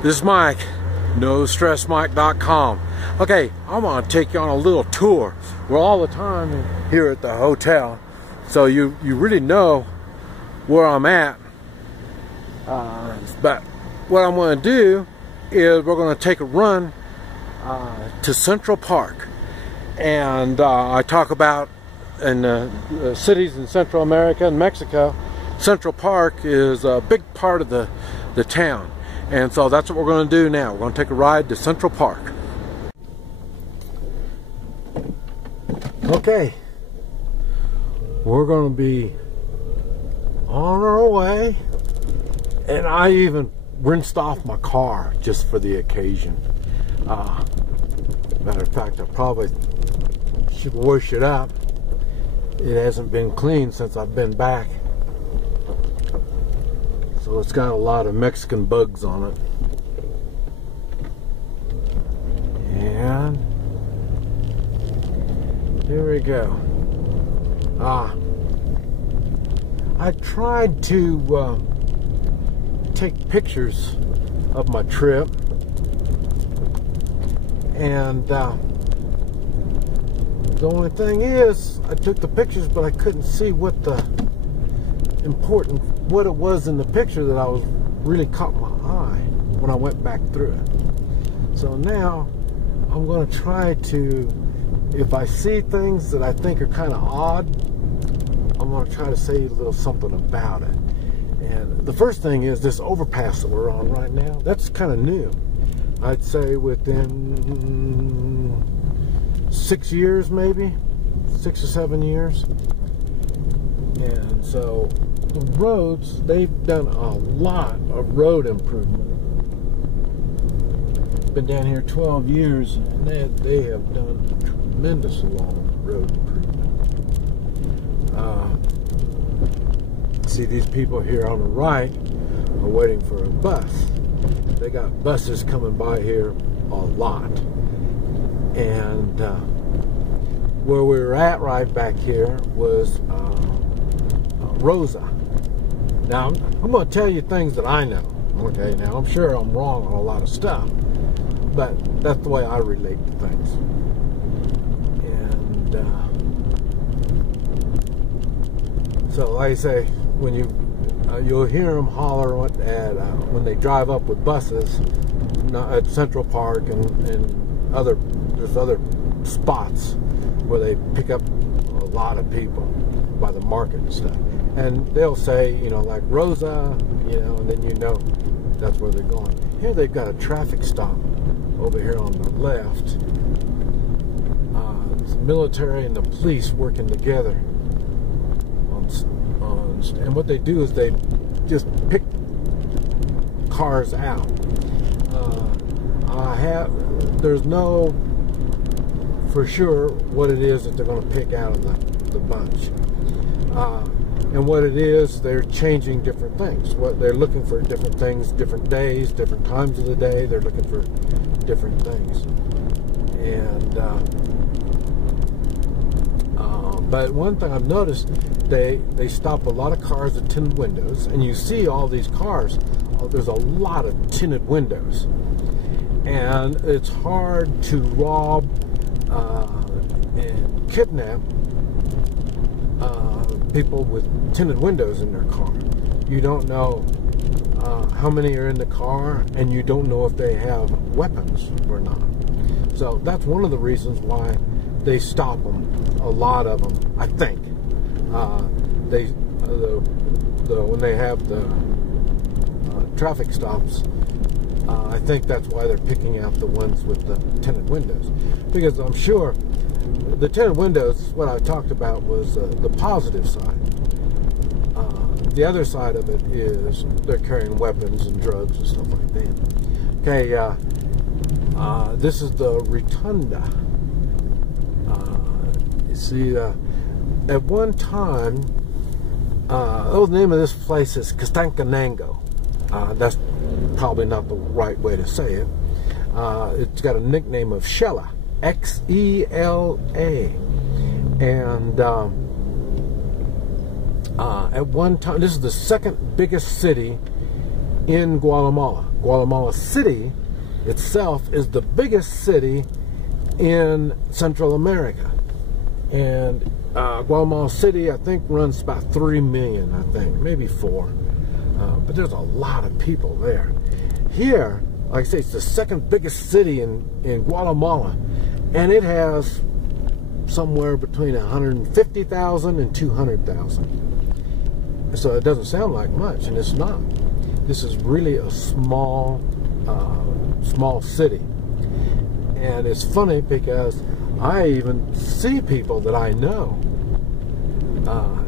This is Mike, NoStressMike.com. Okay, I'm going to take you on a little tour. We're all the time here at the hotel, so you really know where I'm at. But what I'm going to do is we're going to take a run to Central Park. And I talk about in cities in Central America and Mexico, Central Park is a big part of the town. And so that's what we're going to do now. We're going to take a ride to Central Park. Okay, we're going to be on our way, and I even rinsed off my car just for the occasion. Matter of fact, I probably should wash it up. It hasn't been cleaned since I've been back. So it's got a lot of Mexican bugs on it. And here we go. I tried to take pictures of my trip, and the only thing is I took the pictures, but I couldn't see what it was in the picture that I was really caught my eye when I went back through it. So now I'm going to try to, if I see things that I think are kind of odd, I'm going to try to say a little something about it. And the first thing is this overpass that we're on right now. That's kind of new. I'd say within 6 years, maybe 6 or 7 years. And so the roads, they've done a lot of road improvement. Been down here 12 years, and they have done a tremendous amount of road improvement. See, these people here on the right are waiting for a bus. They got buses coming by here a lot. And where we were at right back here was Rosa. Now, I'm going to tell you things that I know. Okay, now I'm sure I'm wrong on a lot of stuff, but that's the way I relate to things. And so, like I say, when you'll hear them holler at when they drive up with buses at Central Park and there's other spots where they pick up a lot of people by the market and stuff. And they'll say, you know, like Rosa, you know, and then you know that's where they're going. Here they've got a traffic stop over here on the left. It's the military and the police working together. And what they do is they just pick cars out. There's no for sure what it is that they're going to pick out of the bunch. And what it is, they're changing different things. What they're looking for different things, different days, different times of the day. They're looking for different things. And but one thing I've noticed, they stop a lot of cars at tinted windows, and you see all these cars. There's a lot of tinted windows, and it's hard to rob and kidnap people with tinted windows in their car. You don't know how many are in the car, and you don't know if they have weapons or not. So that's one of the reasons why they stop them, a lot of them, I think. When they have the traffic stops, I think that's why they're picking out the ones with the tinted windows. Because I'm sure the tinted windows, what I talked about was the positive side. The other side of it is they're carrying weapons and drugs and stuff like that. Okay, this is the Rotunda. You see, at one time, the name of this place is Quetzaltenango. That's probably not the right way to say it. It's got a nickname of Xela, X-E-L-A. And at one time, this is the second biggest city in Guatemala. Guatemala City itself is the biggest city in Central America. And Guatemala City, I think, runs about 3 million, I think, maybe 4. But there's a lot of people there. Here, like I say, it's the second biggest city in Guatemala, and it has somewhere between 150,000 and 200,000. So it doesn't sound like much, and it's not. This is really a small city. And it's funny because I even see people that I know.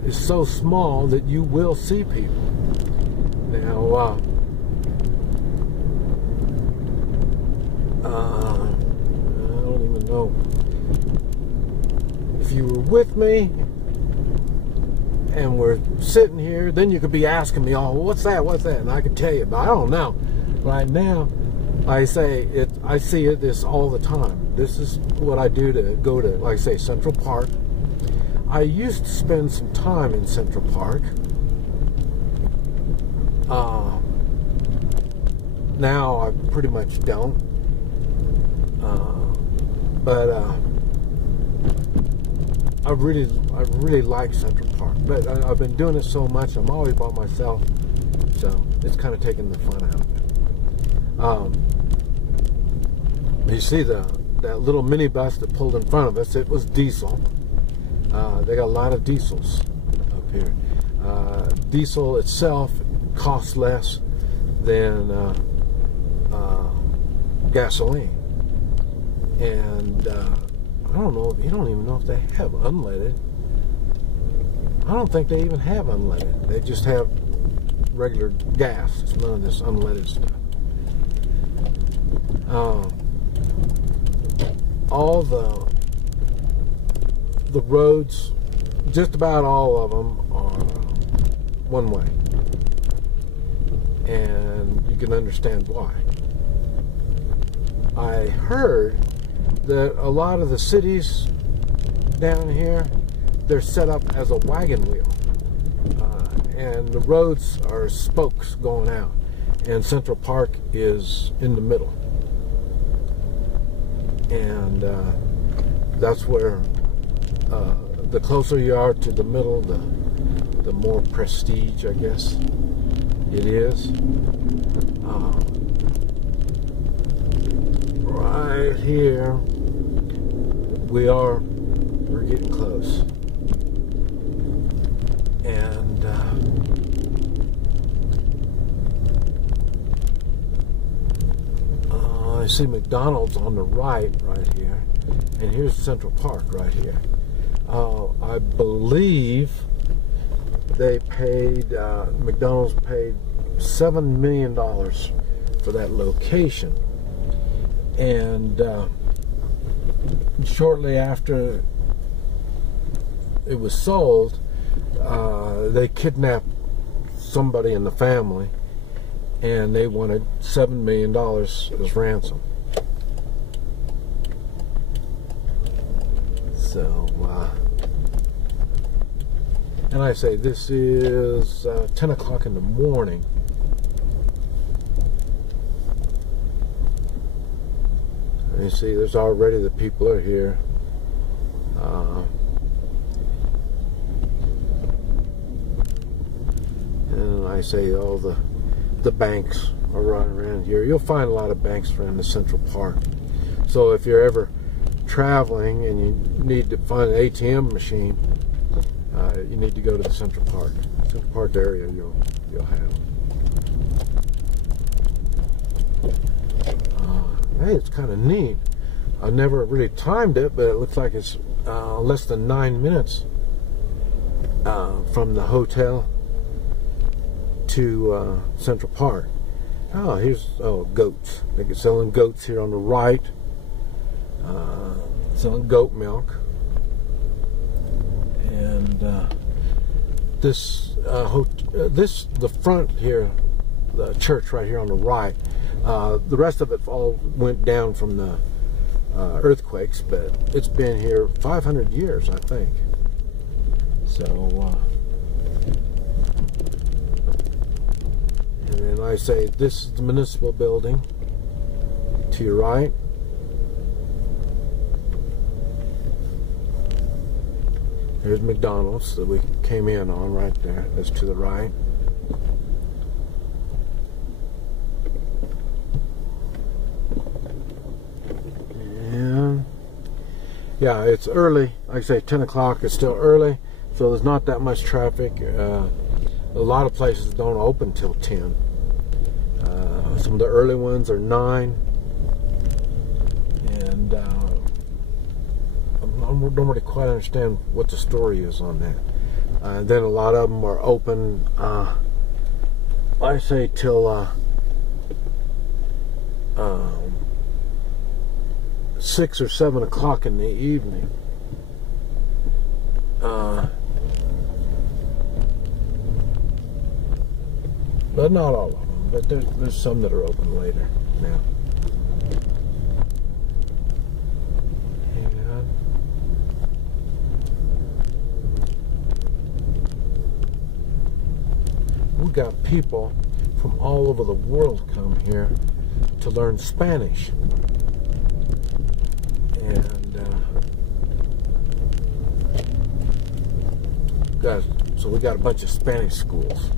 It's so small that you will see people. Now, I don't even know if you were with me and we're sitting here, then you could be asking me, oh, what's that, and I could tell you, but I don't know. Right now, I say it. I see this all the time. This is what I do to go to, like I say, Central Park. I used to spend some time in Central Park. Now I pretty much don't. But I really like Central Park. But I've been doing it so much, I'm always by myself, so it's kind of taking the fun out of it. You see that little minibus that pulled in front of us, it was diesel. They got a lot of diesels up here. Diesel itself costs less than gasoline. And I don't know, you don't even know if they have unleaded. I don't think they even have unleaded. They just have regular gas. It's none of this unleaded stuff. All the roads, just about all of them are one way. And you can understand why. I heard that a lot of the cities down here, they're set up as a wagon wheel. And the roads are spokes going out. And Central Park is in the middle. And that's where the closer you are to the middle, the more prestige, I guess, it is. Right here, we're getting close. And I see McDonald's on the right here, and here's Central Park right here. I believe they paid, McDonald's paid $7 million for that location. And shortly after it was sold, they kidnapped somebody in the family, and they wanted $7 million as ransom. So, and I say this is 10 o'clock in the morning. And you see, there's already the people are here. And I say all the banks are right around here. You'll find a lot of banks around the Central Park. So if you're ever traveling and you need to find an ATM machine, you need to go to the Central Park area. You'll have them. Hey, it's kind of neat. I never really timed it, but it looks like it's less than 9 minutes from the hotel to Central Park. Oh, here's goats. They're selling goats here on the right. Selling goat milk. And the front here, the church right here on the right, the rest of it all went down from the earthquakes, but it's been here 500 years, I think. So, and then I say this is the municipal building. To your right. There's McDonald's that we came in on right there. That's to the right. And yeah, it's early. Like I say, 10 o'clock. It's still early, so there's not that much traffic. A lot of places don't open till 10. Some of the early ones are 9. And I don't really quite understand what the story is on that. Then a lot of them are open, I say, till 6 or 7 o'clock in the evening. But not all of them. But there's some that are open later now. We got people from all over the world come here to learn Spanish. And so we got a bunch of Spanish schools.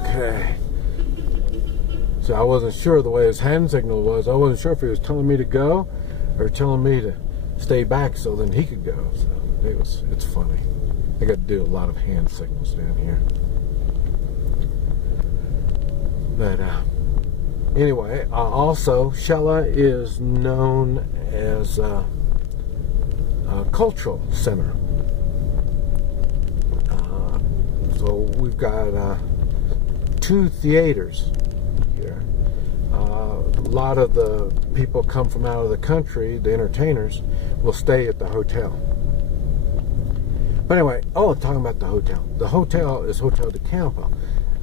Okay. So I wasn't sure the way his hand signal was. I wasn't sure if he was telling me to go or telling me to stay back so then he could go. So it's funny. I got to do a lot of hand signals down here. But anyway, also Shella is known as a cultural center. So we've got 2 theaters here. A lot of the people come from out of the country, the entertainers, will stay at the hotel. But anyway, talking about the hotel. The hotel is Hotel de Campo.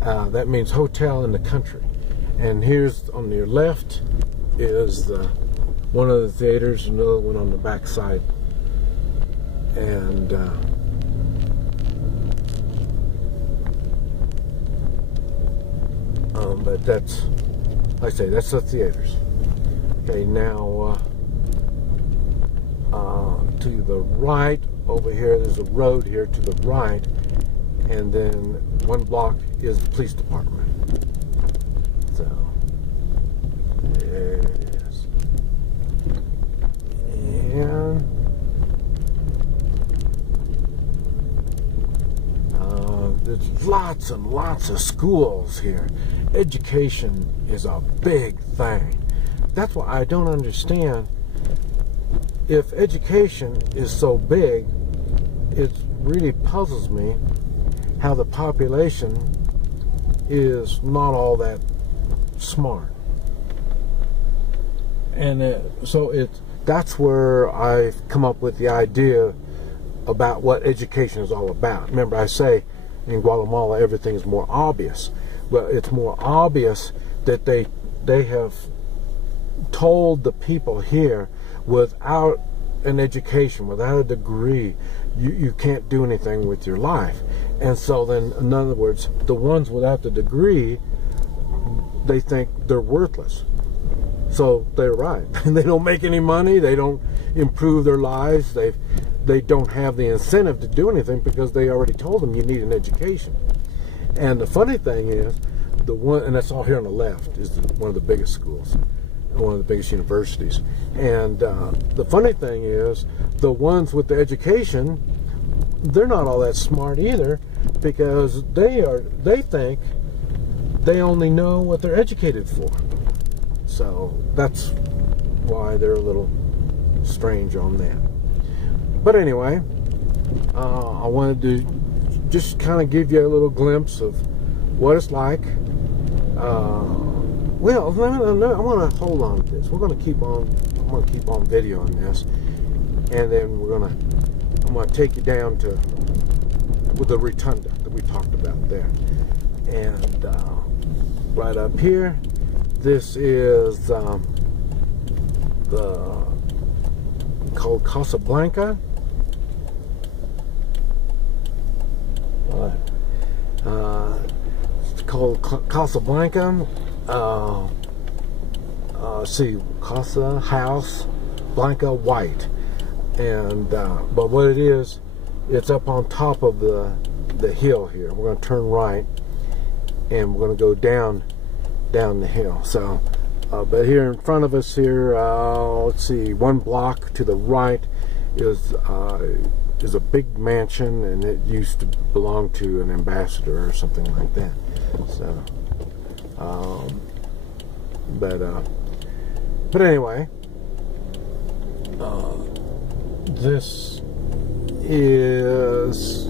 That means hotel in the country. And here's on your left is one of the theaters, another one on the back side. And but that's, like I say, that's the theaters. Okay, now to the right over here, there's a road here to the right, and then 1 block is the police department. So there it is. And there's lots and lots of schools here. Education is a big thing. That's why I don't understand. If education is so big, it really puzzles me how the population is not all that smart. And that's where I've come up with the idea about what education is all about. Remember, I say in Guatemala everything is more obvious. Well, it's more obvious that they have told the people here, without an education, without a degree, you can't do anything with your life. And so then, in other words, the ones without the degree, they think they're worthless. So they're right. They don't make any money. They don't improve their lives. They don't have the incentive to do anything because they already told them you need an education. And the funny thing is, and that's all here on the left, is one of the biggest schools, one of the biggest universities. And the funny thing is, the ones with the education, they're not all that smart either, because they think they only know what they're educated for. So that's why they're a little strange on that. But anyway, I wanted to just kind of give you a little glimpse of what it's like. Well, I want to hold on to this. I'm going to keep on videoing this, and then I'm going to take you down to with the rotunda that we talked about there. And right up here, this is the called Casablanca. It's called Casablanca. See, Casa, house, Blanca, white. And but what it is, it's up on top of the hill here. We're going to turn right, and we're going to go down the hill. So, but here in front of us here, let's see, 1 block to the right is a big mansion, and it used to belong to an ambassador or something like that. So, but anyway, this is,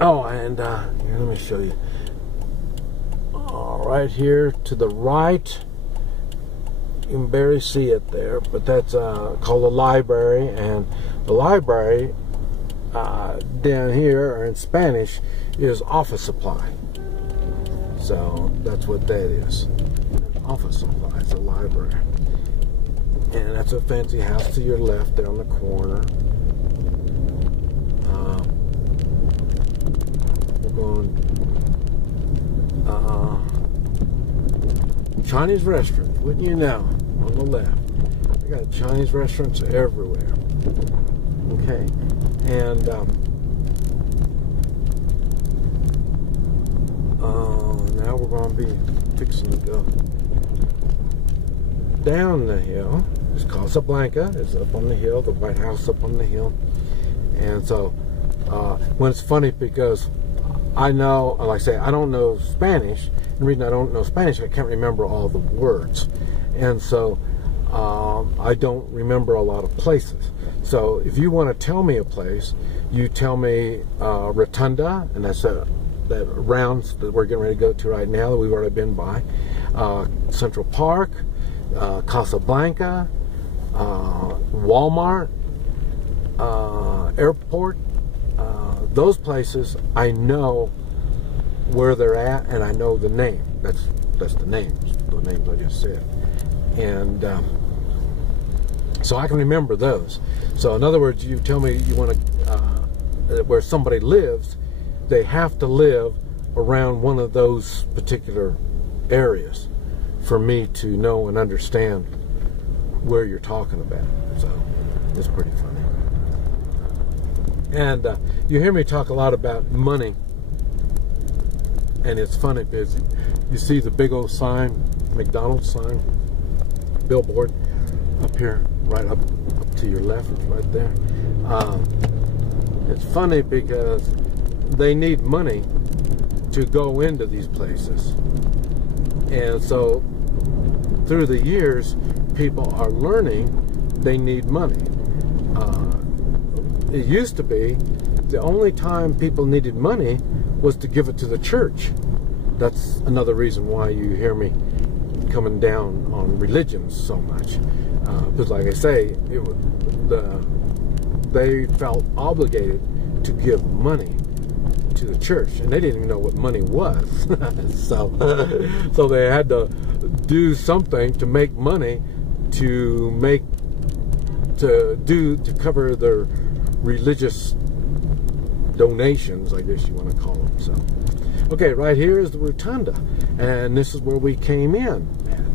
oh, and here, let me show you. Right here to the right, you can barely see it there, but that's called the library, and the library down here, or in Spanish, is office supply. So that's what that is. Office supply. It's a library. And that's a fancy house to your left there on the corner. We're going Chinese restaurant, wouldn't you know, on the left. We got Chinese restaurants everywhere. Okay. And now we're going to be fixing to go down the hill. It's Casablanca. It's up on the hill, the White House up on the hill. And so, when it's funny, because I know, like I say, I don't know Spanish. The reason I don't know Spanish, I can't remember all the words. And so, I don't remember a lot of places. So, if you want to tell me a place, you tell me Rotunda, and that's that rounds that we're getting ready to go to right now that we've already been by. Central Park, Casablanca, Walmart, airport. Those places I know where they're at, and I know the name. That's the names I just said. And so I can remember those. So in other words, you tell me you want to where somebody lives, they have to live around one of those particular areas for me to know and understand where you're talking about. So it's pretty funny. And you hear me talk a lot about money, and it's funny because you see the big old sign, McDonald's sign, billboard up here, right up to your left, right there. It's funny because they need money to go into these places, and so through the years, people are learning they need money. It used to be the only time people needed money was to give it to the church. That's another reason why you hear me coming down on religions so much. Because like I say, they felt obligated to give money to the church, and they didn't even know what money was. so they had to do something to make money to cover their religious donations, I guess you want to call them. So, okay, right here is the Rotunda, and this is where we came in at.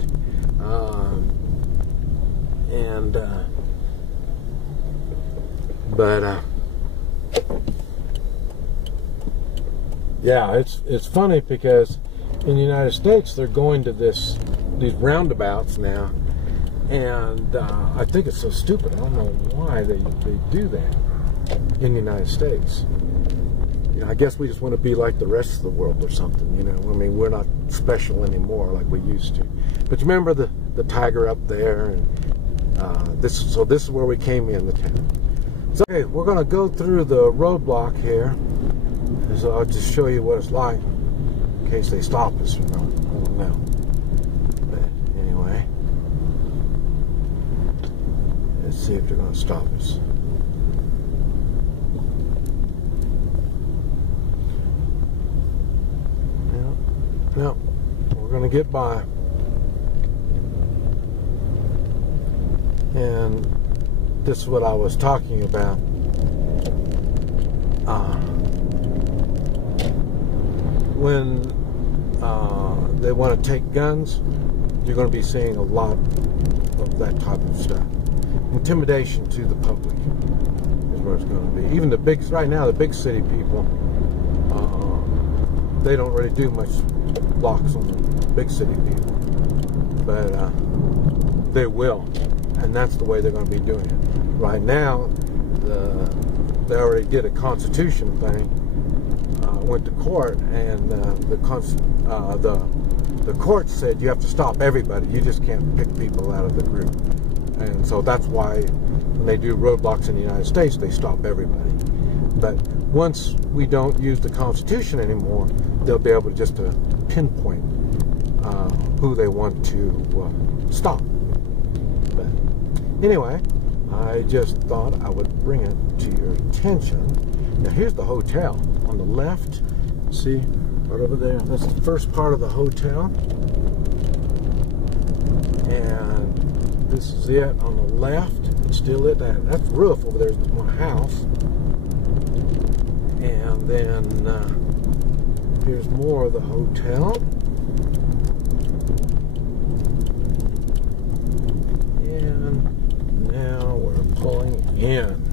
Yeah, it's funny because in the United States they're going to these roundabouts now, and I think it's so stupid. I don't know why they do that in the United States. You know, I guess we just want to be like the rest of the world or something, you know. I mean, we're not special anymore like we used to. But you remember the tiger up there, and this is where we came in the town. So, okay, we're going to go through the roadblock here. So I'll just show you what it's like in case they stop us, you know. I don't know. But anyway, let's see if they're going to stop us. Yep, we're going to get by. And this is what I was talking about. When they want to take guns, you're going to be seeing a lot of that type of stuff. Intimidation to the public is where it's going to be. Even the big, right now, the big city people, they don't really do much blocks on the big city people, but they will, and that's the way they're going to be doing it. Right now, they already did a constitution thing, went to court, and the court said you have to stop everybody. You just can't pick people out of the group. And so that's why when they do roadblocks in the United States, they stop everybody. But once we don't use the Constitution anymore, they'll be able just to pinpoint who they want to stop. But anyway, I just thought I would bring it to your attention. Now here's the hotel on the left. See, right over there. That's the first part of the hotel. And this is it on the left. Still it. That's the roof over there is my house. And then here's more of the hotel. And now we're pulling in.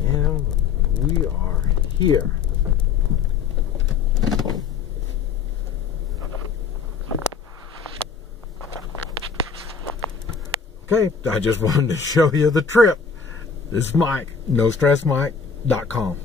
And we are here. Okay, I just wanted to show you the trip. This is Mike, NoStressMike.com.